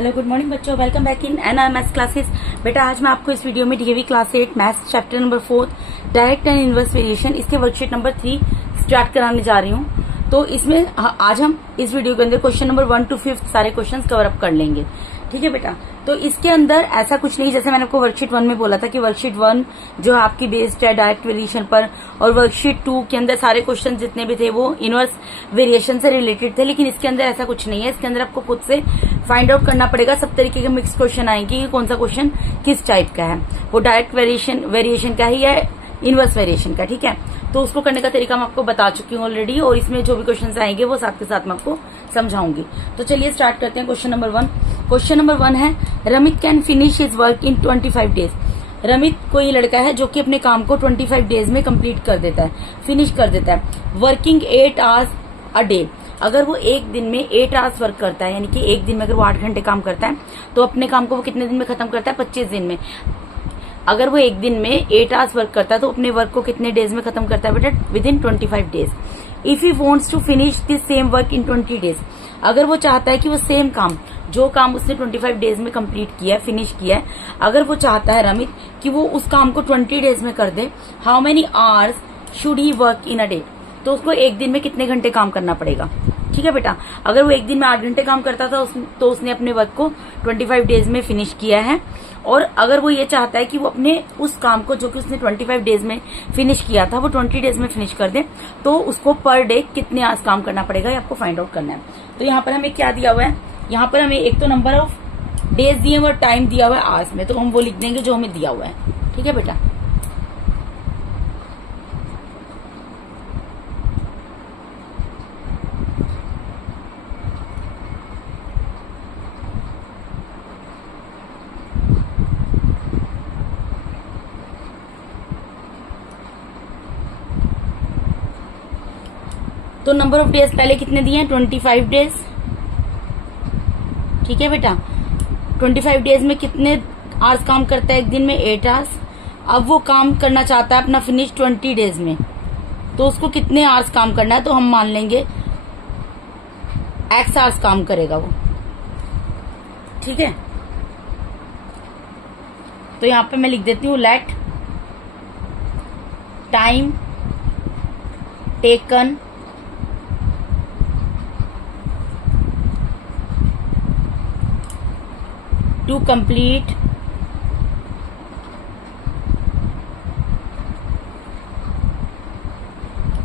Hello good morning बच्चों, welcome back in NR maths classes. बेटा आज मैं आपको इस वीडियो में DAV class 8 maths chapter number 4 direct and inverse variation इसके वर्कशीट नंबर 3 स्टार्ट कराने जा रही हूँ। तो इसमें आज हम इस वीडियो के अंदर क्वेश्चन नंबर 1 to 5 सारे क्वेश्चन कवर अप कर लेंगे। ठीक है बेटा, तो इसके अंदर ऐसा कुछ नहीं, जैसे मैंने आपको वर्कशीट 1 में बोला था कि वर्कशीट 1 जो है आपकी बेस्ड है डायरेक्ट वेरिएशन पर, और वर्कशीट 2 के अंदर सारे क्वेश्चन जितने भी थे वो इनवर्स वेरिएशन से रिलेटेड थे। लेकिन इसके अंदर ऐसा कुछ नहीं है, इसके अंदर आपको खुद से फाइंड आउट करना पड़ेगा। सब तरीके के मिक्स क्वेश्चन आएंगे कि कौन सा क्वेश्चन किस टाइप का है, वो डायरेक्ट वेरिएशन का ही है इनवर्स वेरिएशन का। ठीक है, तो उसको करने का तरीका मैं आपको बता चुकी हूँ ऑलरेडी, और इसमें जो भी क्वेश्चंस आएंगे वो साथ के साथ मैं आपको समझाऊंगी। तो चलिए स्टार्ट करते हैं। Question number 1। क्वेश्चन नंबर 1 है Ramit can finish his work in 25 days. Ramit कोई लड़का है जो कि अपने काम को 25 डेज में कंप्लीट कर देता है, फिनिश कर देता है। Working 8 hours a day. अगर वो एक दिन में 8 आवर्स वर्क करता है, यानी कि एक दिन में अगर वो 8 घंटे काम करता है, तो अपने काम को वो कितने दिन में खत्म करता है? 25 दिन में। अगर वो एक दिन में 8 आवर्स वर्क करता है तो अपने वर्क को कितने डेज में खत्म करता है बेटा? Within 25 days. If he wants to finish this same work in 20 days. अगर वो चाहता है कि वो सेम काम, जो काम उसने 25 डेज में कंप्लीट किया है, फिनिश किया है, अगर वो चाहता है रमित कि वो उस काम को 20 डेज में कर दे, how many hours should he work in a day? तो उसको एक दिन में कितने घंटे काम करना पड़ेगा? ठीक है बेटा, अगर वो एक दिन में 8 घंटे काम करता था तो उसने अपने वर्क को 25 डेज में फिनिश किया है। और अगर वो ये चाहता है कि वो अपने उस काम को जो कि उसने 25 डेज में फिनिश किया था वो 20 डेज में फिनिश कर दे, तो उसको पर डे कितने आवर्स काम करना पड़ेगा ये आपको फाइंड आउट करना है। तो यहाँ पर हमें क्या दिया हुआ है? यहाँ पर हमें एक तो नंबर ऑफ डेज दिए हुए और टाइम दिया हुआ है आवर्स में, तो हम वो लिख देंगे जो हमें दिया हुआ है। ठीक है बेटा, तो नंबर ऑफ डेज पहले कितने दिए हैं? 25 डेज। ठीक है बेटा, 25 डेज में कितने आवर्स काम करता है एक दिन में? 8 आवर्स। अब वो काम करना चाहता है अपना फिनिश 20 डेज में, तो उसको कितने आवर्स काम करना है? तो हम मान लेंगे x आवर्स काम करेगा वो। ठीक है, तो यहां पे मैं लिख देती हूँ let time taken to complete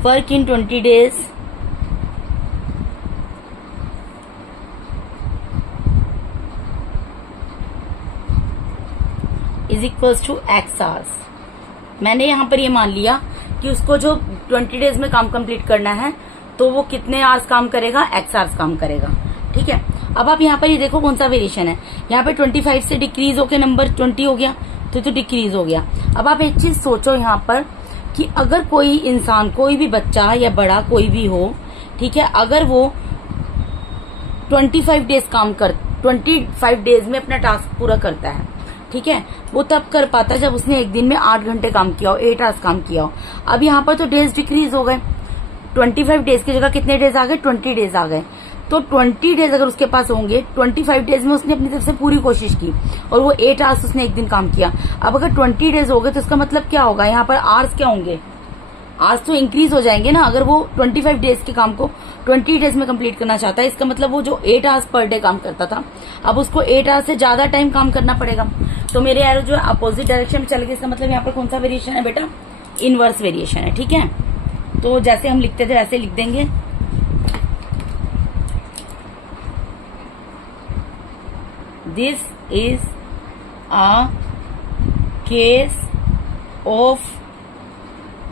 work in 20 days is equals to x hours। मैंने यहाँ पर ये मान लिया कि उसको जो 20 डेज में काम कंप्लीट करना है तो वो कितने आवर्स काम करेगा? x आवर्स काम करेगा। ठीक है, अब आप यहाँ पर ये देखो कौन सा वेरिएशन है। यहाँ पे 25 से डिक्रीज होकर नंबर 20 हो गया, तो डिक्रीज हो गया। अब आप एक चीज सोचो यहाँ पर कि अगर कोई इंसान, कोई भी बच्चा या बड़ा कोई भी हो, ठीक है, अगर वो 25 डेज में अपना टास्क पूरा करता है, ठीक है, वो तब कर पाता है जब उसने एक दिन में 8 घंटे काम किया हो, 8 आवर्स काम किया हो। अब यहाँ पर तो डेज डिक्रीज हो गए, 25 डेज की जगह कितने डेज आ गए? 20 डेज आ गए। तो 20 डेज अगर उसके पास होंगे, 25 डेज में उसने अपनी तरफ से पूरी कोशिश की और वो 8 आवर्स उसने एक दिन काम किया। अब अगर 20 डेज हो गए तो इसका मतलब क्या होगा? यहाँ पर आवर्स क्या होंगे? आवर्स तो इंक्रीज हो जाएंगे ना। अगर वो 25 डेज के काम को 20 डेज में कंप्लीट करना चाहता है, इसका मतलब वो जो 8 आवर्स पर डे काम करता था, अब उसको 8 आवर्स से ज्यादा टाइम काम करना पड़ेगा। तो मेरे एरो जो है अपोजिट डायरेक्शन में चल गए, इसका मतलब यहाँ पर कौन सा वेरिएशन है बेटा? इनवर्स वेरिएशन है। ठीक है, तो जैसे हम लिखते थे वैसे लिख देंगे। This is a case of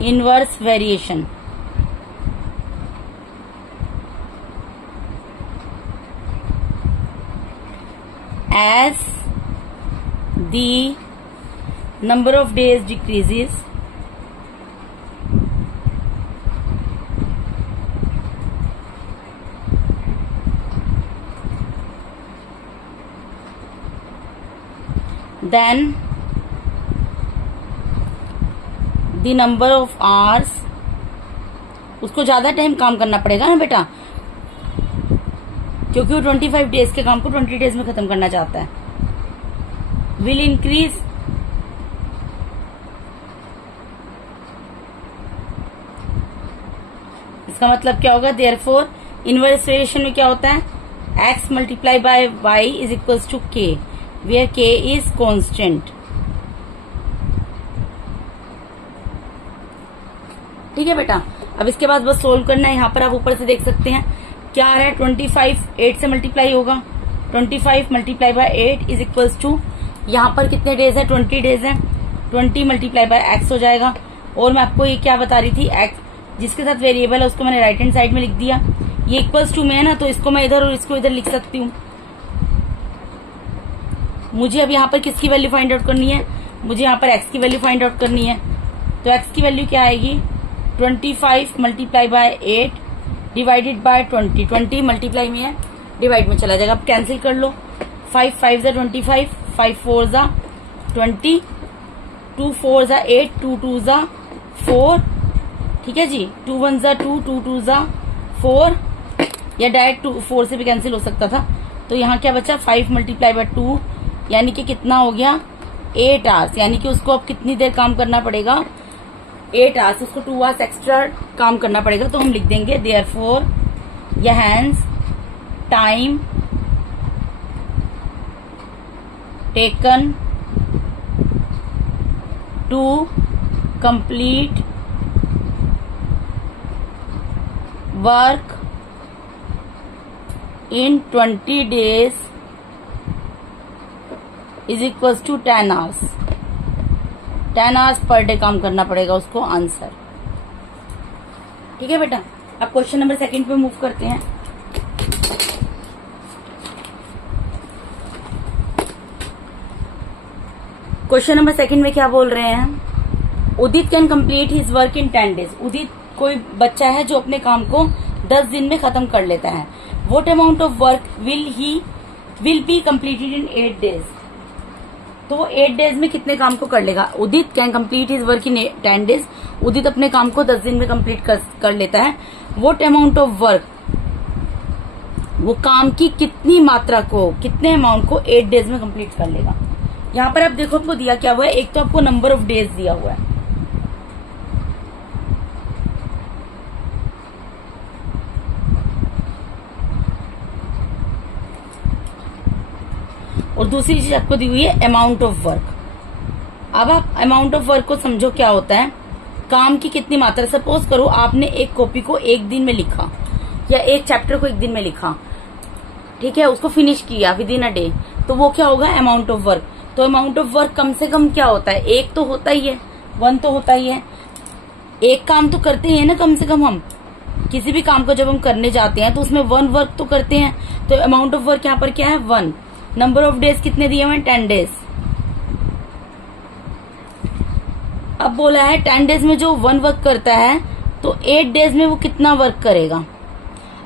inverse variation. As the number of days decreases, then the number of hours, उसको ज्यादा टाइम काम करना पड़ेगा ना बेटा, क्योंकि वो 25 डेज के काम को 20 डेज में खत्म करना चाहता है। विल इंक्रीज, इसका मतलब क्या होगा, देयरफॉर इनवर्स वेरिएशन में क्या होता है, x multiply by y is equals to k, where k is constant. ठीक है बेटा, अब इसके बाद बस सोल्व करना है। यहाँ पर आप ऊपर से देख सकते हैं क्या आ रहा है, 25 8 से मल्टीप्लाई होगा, 25 multiply by 8 is equals to, यहाँ पर कितने डेज है, 20 डेज है, 20 मल्टीप्लाई बाय x हो जाएगा। और मैं आपको ये क्या बता रही थी, x जिसके साथ वेरिएबल है उसको मैंने राइट हैंड साइड में लिख दिया, ये इक्वल्स टू में है ना, तो इसको मैं इधर और इसको इधर लिख सकती हूँ। मुझे अब यहाँ पर किसकी वैल्यू फाइंड आउट करनी है, मुझे यहाँ पर x की वैल्यू फाइंड आउट करनी है। तो x की वैल्यू क्या आएगी, 25 multiply by 8 divided by 20, 20 multiply में है, डिवाइड में चला जाएगा। अब कैंसिल कर लो, 5 5 जा 25, 5 4 जा 20, 2 4 जा 8, 2 2 जा 4, ठीक है जी, 2 1 जा 2, 2 2 जा 4, या डायरेक्ट 4 से भी कैंसिल हो सकता था। तो यहाँ क्या बचा, 5 मल्टीप्लाई बाय 2 यानी कि कितना हो गया, 8 आवर्स, यानी कि उसको अब कितनी देर काम करना पड़ेगा, 8 आवर्स, उसको 2 आवर्स एक्स्ट्रा काम करना पड़ेगा। तो हम लिख देंगे देयरफॉर या hence time taken to complete work in 20 days is equals to 10 hours, 10 hours per day काम करना पड़ेगा उसको, आंसर। ठीक है बेटा, अब क्वेश्चन नंबर 2 पे मूव करते हैं। क्वेश्चन नंबर 2 में क्या बोल रहे हैं, Udit can complete his work in 10 days. Udit कोई बच्चा है जो अपने काम को 10 दिन में खत्म कर लेता है। What amount of work will be completed in 8 days. तो वो 8 डेज में कितने काम को कर लेगा, Udit can complete his work in 10 days, Udit अपने काम को 10 दिन में कंप्लीट कर लेता है। व्हाट अमाउंट ऑफ वर्क, वो काम की कितनी मात्रा को, कितने अमाउंट को 8 डेज में कंप्लीट कर लेगा। यहाँ पर आप देखो आपको दिया क्या हुआ है, एक तो आपको नंबर ऑफ डेज दिया हुआ है, और दूसरी चीज आपको दी हुई है अमाउंट ऑफ वर्क। अब आप अमाउंट ऑफ वर्क को समझो क्या होता है, काम की कितनी मात्रा। सपोज करो आपने एक कॉपी को 1 दिन में लिखा, या एक चैप्टर को 1 दिन में लिखा, ठीक है, उसको फिनिश किया विद इन अ डे, तो वो क्या होगा, अमाउंट ऑफ वर्क। तो अमाउंट ऑफ वर्क कम से कम क्या होता है, 1 तो होता ही है, 1 तो होता ही है। एक काम तो करते ही है ना कम से कम, हम किसी भी काम को जब हम करने जाते हैं तो उसमें 1 वर्क तो करते हैं। तो अमाउंट ऑफ वर्क यहाँ पर क्या है, 1। नंबर ऑफ डेज कितने दिए हुए हैं, 10 डेज। अब बोला है 10 डेज में जो 1 वर्क करता है, तो 8 डेज में वो कितना वर्क करेगा।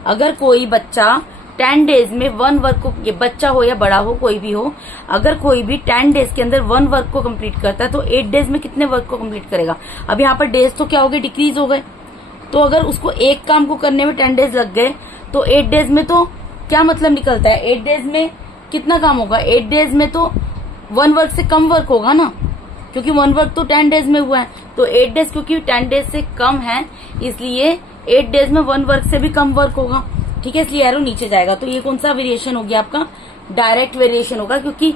अगर कोई बच्चा 10 डेज में 1 वर्क को, ये बच्चा हो या बड़ा हो कोई भी हो, अगर कोई भी 10 डेज के अंदर 1 वर्क को कंप्लीट करता है तो 8 डेज में कितने वर्क को कंप्लीट करेगा। अब यहाँ पर डेज तो क्या हो गए, डिक्रीज हो गए। तो अगर उसको एक काम को करने में 10 डेज लग गए तो 8 डेज में तो क्या मतलब निकलता है, 8 डेज में कितना काम होगा, 8 डेज में तो 1 वर्क से कम वर्क होगा ना, क्योंकि 1 वर्क तो 10 डेज में हुआ है। तो 8 डेज क्योंकि 10 डेज से कम है, इसलिए 8 डेज में 1 वर्क से भी कम वर्क होगा। ठीक है, इसलिए एरो नीचे जाएगा। तो ये कौन सा वेरिएशन हो गया आपका, डायरेक्ट वेरिएशन होगा, क्योंकि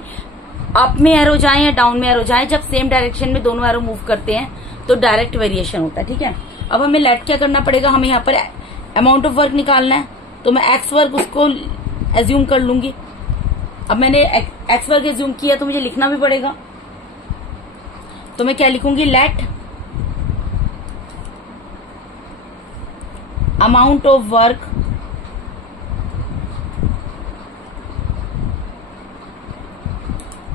अप में एरो जाए या डाउन में एरो जाए, जब सेम डायरेक्शन में दोनों एरो मूव करते हैं तो डायरेक्ट वेरिएशन होता है। ठीक है, अब हमें लेट क्या करना पड़ेगा, हमें यहाँ पर अमाउंट ऑफ वर्क निकालना है। तो मैं एक्स वर्क उसको एज्यूम कर लूंगी। अब मैंने एक्स वर्क एज्यूम किया तो मुझे लिखना भी पड़ेगा। तो मैं क्या लिखूंगी, let amount of work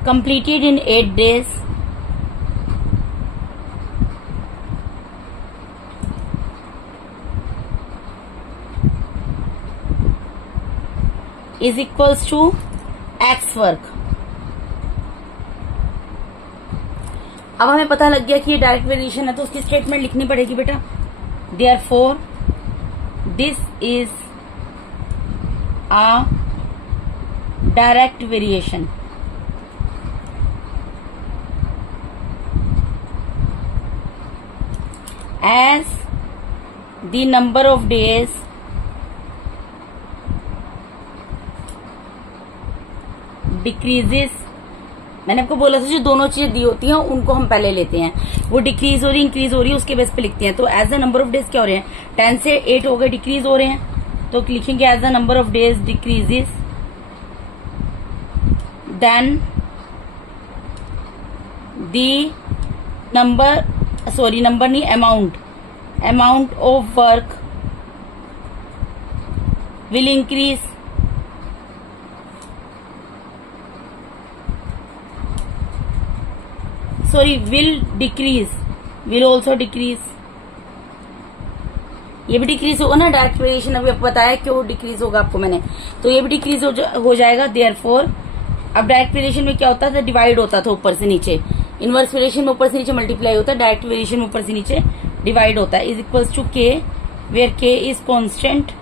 completed in 8 days is equals to x work। अब हमें पता लग गया कि ये डायरेक्ट वेरिएशन है, तो उसकी स्टेटमेंट लिखनी पड़ेगी बेटा। Therefore this is a direct variation as the number of days decreases, मैंने आपको बोला था जो दोनों चीजें दी होती हैं उनको हम पहले लेते हैं, वो डिक्रीज हो रही इंक्रीज हो रही है उसके बेस पे लिखते हैं। तो as the number of days क्या हो रहे हैं, 10 से 8 हो गए, डिक्रीज हो रहे हैं, तो लिखेंगे as the number of days decreases then the number नहीं, amount of work will increase will also decrease. ये भी डिक्रीज होगा ना, डायरेक्ट वेरिएशन अभी आपको बताया क्यों डिक्रीज होगा आपको मैंने, तो ये भी डिक्रीज हो जाएगा। देयरफॉर अब डायरेक्ट वेरिएशन में क्या होता था, डिवाइड होता था ऊपर से नीचे, इनवर्स वेरिएशन में ऊपर से नीचे मल्टीप्लाई होता है, डायरेक्ट वेरिएशन में ऊपर से नीचे डिवाइड होता है। इज इक्वल्स टू के वेयर के इज कांस्टेंट।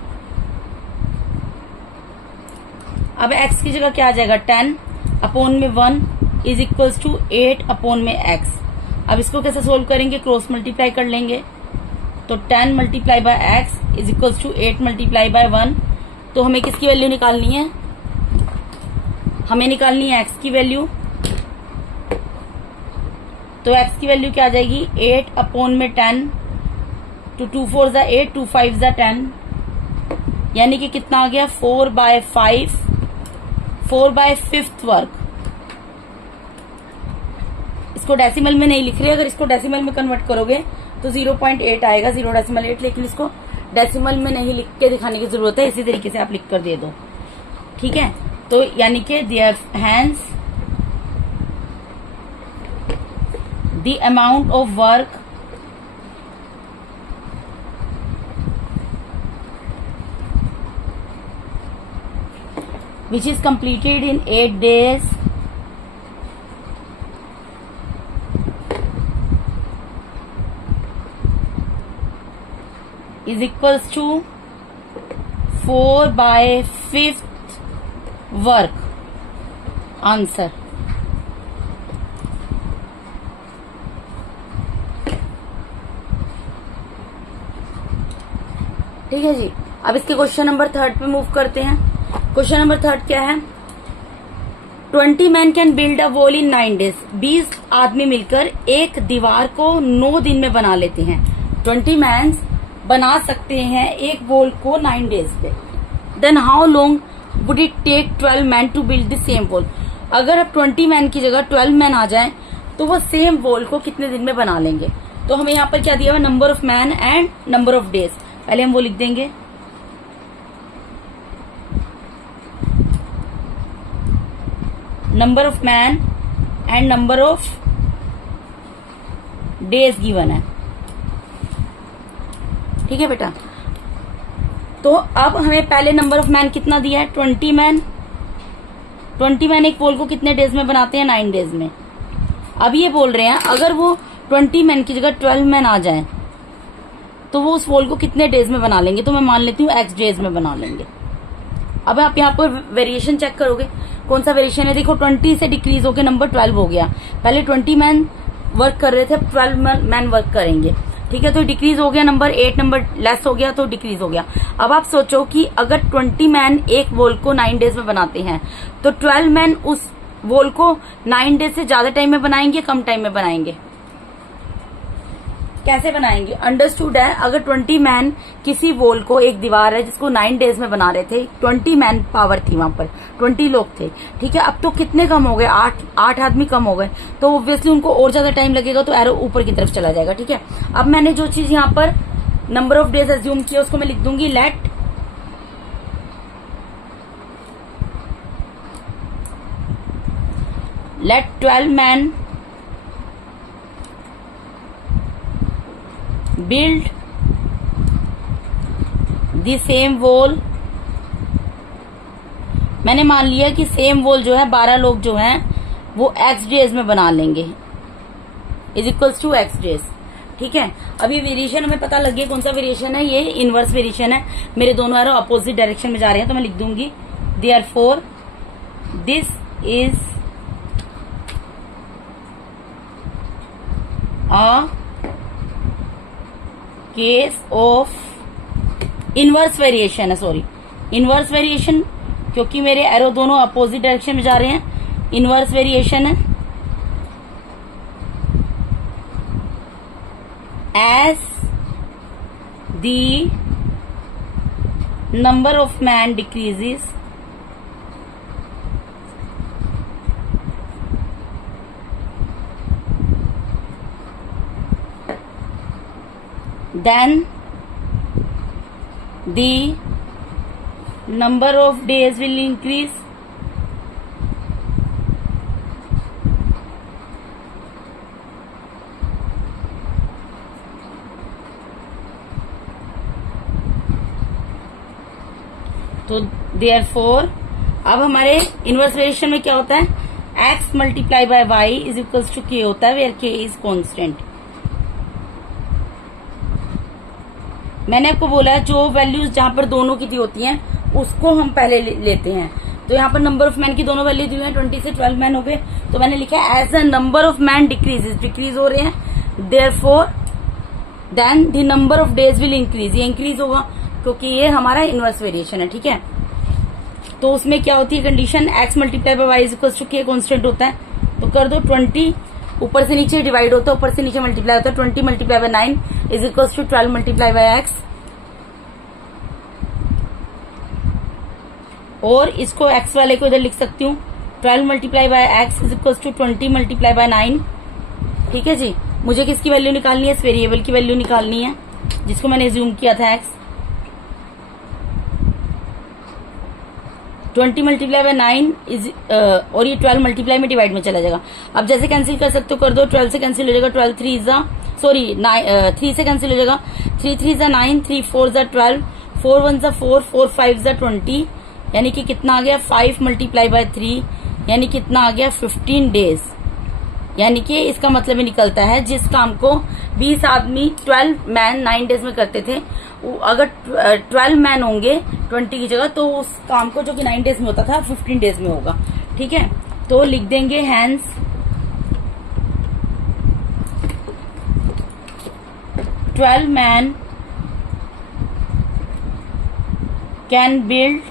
अब x की जगह क्या आ जाएगा, 10 अपॉन में 1 इज इक्वल्स टू 8 अपॉन में x। अब इसको कैसे सोल्व करेंगे, क्रॉस मल्टीप्लाई कर लेंगे, तो 10 multiply by x is equals to 8 multiply by 1। तो हमें किसकी वैल्यू निकालनी है, हमें निकालनी है x की वैल्यू। तो x की वैल्यू क्या आ जाएगी, 8 अपॉन में 10, तो 2 4 जा 8, 2 5 जा 10, यानी कि कितना आ गया 4/5 वर्ग। इसको डेसिमल में नहीं लिख रहे, अगर इसको डेसिमल में कन्वर्ट करोगे तो 0.8 आएगा, 0.8, लेकिन इसको डेसिमल में नहीं लिख के दिखाने की जरूरत है, इसी तरीके से आप लिख कर दे दो, ठीक है। तो यानी कि hence the amount of work which is completed in 8 days is equals to 4/5 work। Answer ठीक है जी। अब इसके क्वेश्चन नंबर 3 पे मूव करते हैं। क्वेश्चन नंबर 3 क्या है, 20 man can build a wall in 9 days. 20 आदमी मिलकर एक दीवार को 9 दिन में बना लेते हैं। 20 मैन बना सकते हैं एक वॉल को 9 डेज पे। Then how long would it take 12 man to build the same wall. अगर अब 20 मैन की जगह 12 मैन आ जाए तो वो सेम वॉल को कितने दिन में बना लेंगे। तो हमें यहाँ पर क्या दिया हुआ, number of man and number of days. पहले हम वो लिख देंगे, number of man and number of days given है, ठीक है बेटा। तो अब हमें पहले नंबर ऑफ मैन कितना दिया है, 20 मैन। 20 मैन एक वॉल को कितने डेज में बनाते हैं, 9 डेज में। अब ये बोल रहे हैं अगर वो 20 मैन की जगह 12 मैन आ जाए तो वो उस वॉल को कितने डेज में बना लेंगे। तो मैं मान लेती हूँ x डेज में बना लेंगे। अब आप यहाँ पर वेरिएशन चेक करोगे, कौन सा वेरिएशन है, देखो 20 से डिक्रीज होकर नंबर 12 हो गया। पहले 20 मैन वर्क कर रहे थे, अब 12 मैन वर्क करेंगे, ठीक है। तो डिक्रीज हो गया नंबर, 8 नंबर लेस हो गया तो डिक्रीज हो गया। अब आप सोचो कि अगर 20 मैन एक वॉल को 9 डेज में बनाते हैं तो 12 मैन उस वॉल को 9 डेज से ज्यादा टाइम में बनाएंगे, कम टाइम में बनाएंगे, कैसे बनाएंगे। अंडरस्टूड है, अगर 20 मैन किसी वॉल को, एक दीवार है जिसको 9 डेज में बना रहे थे, 20 मैन पावर थी वहां पर, 20 लोग थे, ठीक है। अब तो कितने कम हो गए, 8 आदमी कम हो गए, तो ऑब्वियसली उनको और ज्यादा टाइम लगेगा, तो एरो ऊपर की तरफ चला जाएगा, ठीक है। अब मैंने जो चीज यहाँ पर नंबर ऑफ डेज एज्यूम किया उसको मैं लिख दूंगी, let 12 man build the same wall. मैंने मान लिया कि सेम वॉल जो है 12 लोग जो हैं वो x डेज में बना लेंगे, is equals to x days, ठीक है। अब ये वेरिएशन हमें पता लग गया कौन सा वेरिएशन है, ये इनवर्स वेरिएशन है। मेरे दोनों एरो अपोजिट डायरेक्शन में जा रहे हैं, तो मैं लिख दूंगी therefore this is a case of inverse variation है, सॉरी इनवर्स वेरिएशन, क्योंकि मेरे एरो दोनों अपोजिट डायरेक्शन में जा रहे हैं, इनवर्स वेरिएशन है। As the number of man decreases, then the number of days will increase, तो therefore अब हमारे इनवर्स वेरिएशन में क्या होता है, x multiply by y is equals to k होता है, वेयर k इज कांस्टेंट। मैंने आपको बोला है जो वैल्यूज जहां पर दोनों की दी होती हैं उसको हम पहले लेते हैं। तो यहाँ पर नंबर ऑफ मैन की दोनों वैल्यू दी हुई है, 20 से 12 मैन हो गए, तो मैंने लिखा है as the number of man decrease हो रहे हैं, therefore then the number of days will increase, ये इंक्रीज होगा क्योंकि ये हमारा इनवर्स वेरिएशन है, ठीक है। तो उसमें क्या होती है condition, x multiply by y is equal to k constant होता है, तो कर दो 20 ऊपर से नीचे डिवाइड होता है, ऊपर से नीचे मल्टीप्लाई होता है, 20 multiply by 9 is equal to 12 multiply by x, और इसको x वाले को इधर लिख सकती हूँ 12 multiply by x is equal to 20 multiply by 9, ठीक है जी। मुझे किसकी वैल्यू निकालनी है, इस वेरिएबल की वैल्यू निकालनी है जिसको मैंने एज्यूम किया था x। 20 मल्टीप्लाई बाय 9 इज और ये 12 मल्टीप्लाई में डिवाइड में चला जाएगा। अब जैसे कैंसिल कर सकते हो कर दो, 12 से कैंसिल हो जाएगा, 12 3 इज 3 से कैंसिल हो जाएगा, 3 3 इज 9, 3 4 इज 12, 4 1 इज 4, 4 5 इज 20, यानी कि कितना आ गया 5 मल्टीप्लाई बाय 3, यानी कितना आ गया 15 डेज। यानी कि इसका मतलब ये निकलता है जिस काम को 20 आदमी 12 मैन 9 डेज में करते थे, अगर 12 मैन होंगे 20 की जगह, तो उस काम को जो कि 9 डेज में होता था 15 डेज में होगा, ठीक है। तो लिख देंगे hence 12 man can build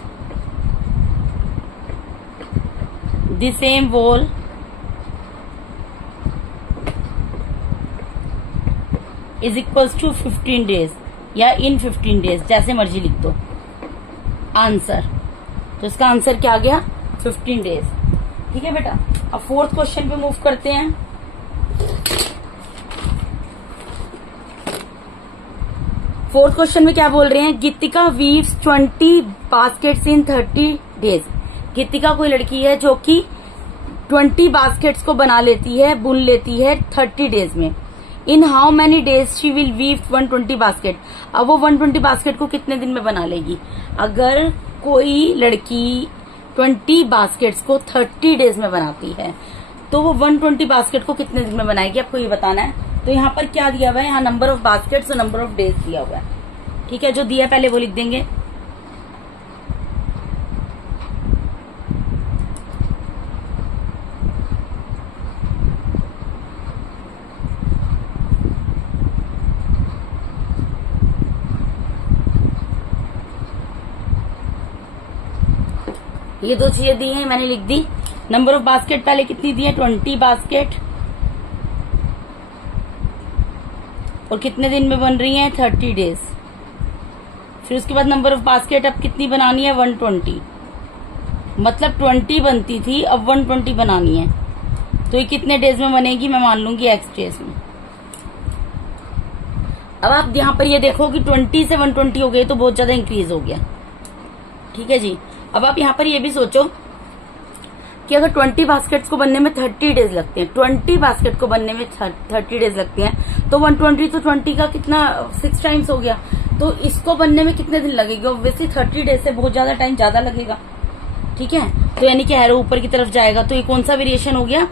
the same wall is equals to 15 days या इन 15 डेज, जैसे मर्जी लिख दो आंसर। तो इसका आंसर क्या आ गया 15 डेज, ठीक है बेटा। अब फोर्थ क्वेश्चन पे मूव करते हैं। फोर्थ क्वेश्चन में क्या बोल रहे हैं, गीतिका वीव्स 20 बास्केट्स इन 30 डेज। गीतिका कोई लड़की है जो कि 20 बास्केट्स को बना लेती है, बुन लेती है 30 डेज में। In how many days she will weave 120 basket. अब वो 120 बास्केट को कितने दिन में बना लेगी। अगर कोई लड़की 20 बास्केट्स को 30 डेज में बनाती है तो वो 120 बास्केट को कितने दिन में बनाएगी, आपको ये बताना है। तो यहाँ पर क्या दिया हुआ है, यहाँ नंबर ऑफ बास्केट्स और नंबर ऑफ डेज दिया हुआ है, ठीक है। जो दिया पहले वो लिख देंगे। ये दो चीजें दी हैं, मैंने लिख दी। नंबर ऑफ बास्केट पहले कितनी दी है 20 बास्केट, और कितने दिन में बन रही है 30 डेज। फिर उसके बाद नंबर ऑफ बास्केट अब कितनी बनानी है 120, मतलब 20 बनती थी अब 120 बनानी है। तो ये कितने डेज में बनेगी, मैं मान लूंगी x डेज में। अब आप यहाँ पर ये देखो कि 20 से 120 हो गए तो बहुत ज्यादा इंक्रीज हो गया, ठीक है जी। अब आप यहाँ पर ये भी सोचो कि अगर 20 बास्केट्स को बनने में 30 डेज लगते हैं, 20 बास्केट को बनने में 30 डेज लगते हैं, तो 120 तो 20 का कितना 6 टाइम्स हो गया। तो इसको बनने में कितने दिन लगेगा, ऑब्वियसली 30 डेज से बहुत ज्यादा टाइम ज्यादा लगेगा, ठीक है। तो यानी कि एरो ऊपर की तरफ जाएगा। तो ये कौन सा वेरिएशन हो गया,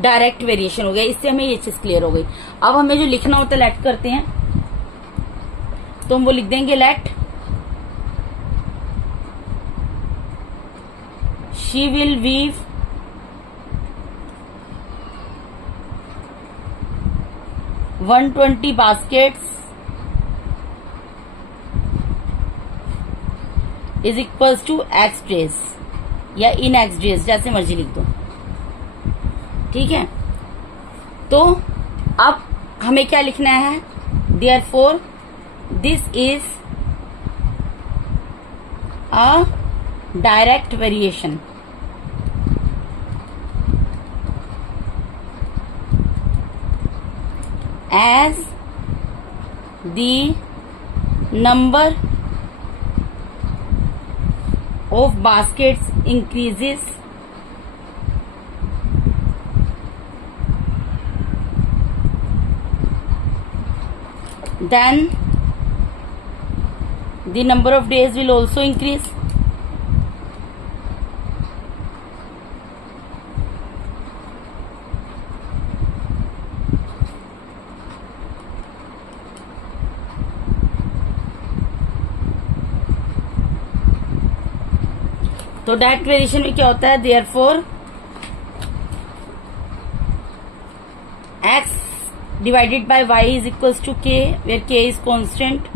डायरेक्ट वेरिएशन हो गया। इससे हमें ये चीज क्लियर हो गई। अब हमें जो लिखना होता है लेट करते हैं, तो हम वो लिख देंगे late she will weave 120 baskets is equals to x days या in x days, जैसे मर्जी लिख दो, ठीक है। तो अब हमें क्या लिखना है, therefore this is a direct variation as the number of baskets increases then the number of days will also increase. तो डायरेक्ट वेरिएशन में क्या होता है, therefore x divided by y is equals to k where k is constant।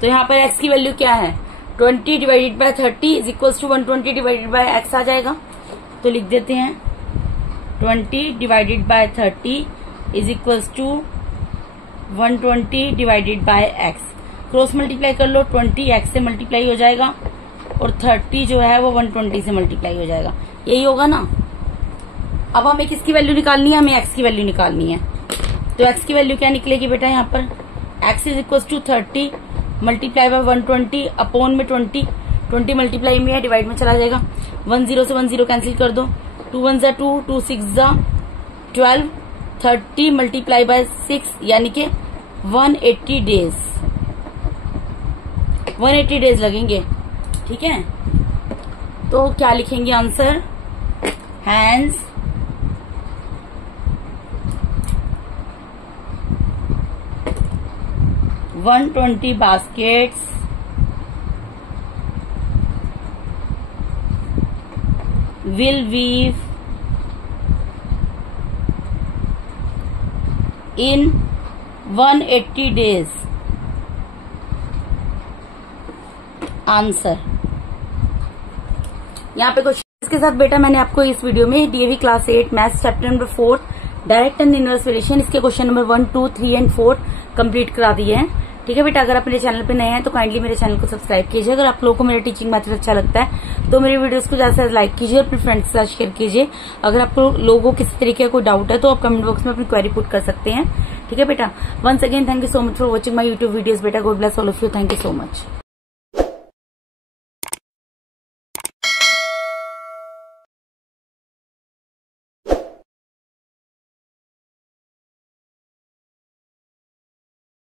तो यहाँ पर x की value क्या है, 20 divided by 30 is equals to 120 divided by x आ जाएगा। तो लिख देते हैं 20 divided by 30 is equals to 120 divided by x। Cross multiply कर लो, 20 x से मल्टीप्लाई हो जाएगा और 30 जो है वो 120 से मल्टीप्लाई हो जाएगा, यही होगा ना। अब हमें किसकी वैल्यू निकालनी है, हमें x की वैल्यू निकालनी है। तो x की वैल्यू क्या निकलेगी बेटा, यहाँ पर x is equal to 30 multiply by 120 upon में 20 मल्टीप्लाई में है, डिवाइड में चला जाएगा, 10 से 10 कैंसिल कर दो, 2 1 जा 2, 2 6 जा 12, 30 मल्टीप्लाई बाय 6 यानी कि 180 डेज, 180 डेज लगेंगे, ठीक है। तो क्या लिखेंगे answer, hence one 120 baskets will weave in 180 days। Answer यहाँ पे क्वेश्चन के साथ बेटा मैंने आपको इस वीडियो में DAV class 8 maths chapter number 4 direct and inverse variation इसके क्वेश्चन नंबर 1, 2, 3 एंड 4 कंप्लीट करा दिए हैं, ठीक है बेटा। अगर आप मेरे चैनल पे नए हैं तो काइंडली मेरे चैनल को सब्सक्राइब कीजिए। अगर आप लोगों को मेरा टीचिंग मेथड अच्छा लगता है तो मेरे वीडियोस को ज्यादा से ज्यादा लाइक कीजिए और अपने फ्रेंड्स के साथ शेयर कीजिए। अगर आप लोगों को किसी तरीके का कोई डाउट है तो आप कमेंट बॉक्स में अपनी क्वेरी पुट कर सकते हैं, ठीक है बेटा। Once again thank you so much for watching my YouTube videos बेटा। God bless all of you, thank you so much.